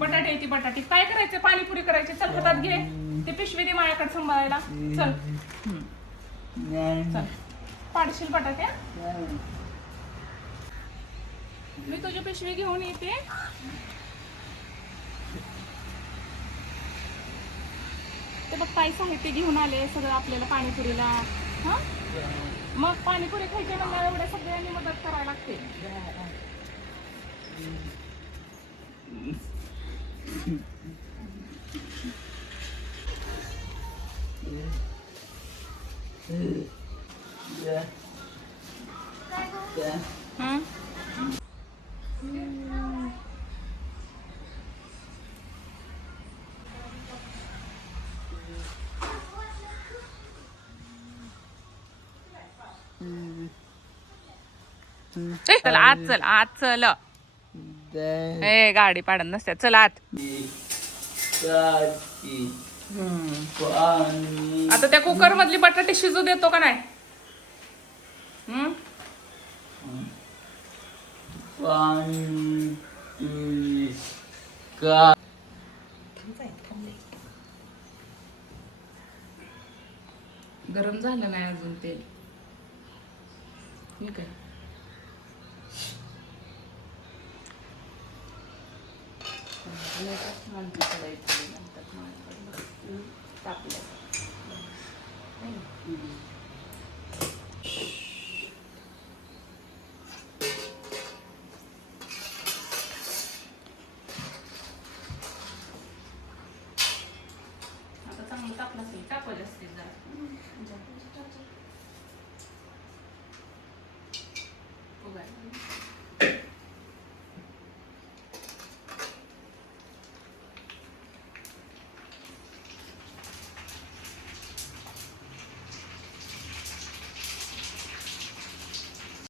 बटाटे बटाटे काय करायचं, पाणीपुरी करायची. चल हातात घे ते पिशवी दे माझ्याकडे सांभाळायला. चल चल पाडशील बटाटे. मी तुझी पिशवी घेऊन येते. ते बघ काय साहित्य घेऊन आले सगळं आपल्याला पाणीपुरीला. हा मग पाणीपुरी खायच्या म्हणल्यावर एवढ्या सगळ्यांनी मदत करायला लागते. चल आत चल, आत चल. ए गाडी पाडत नसते. चल आत. आता त्या कुकर मधली बटाटे शिजू देतो का नाही? गरम झालं नाही अजून तेल. ठीक आहे. आता चांगलं तापलं असेल, तापवलं असतील जरा. उगाच.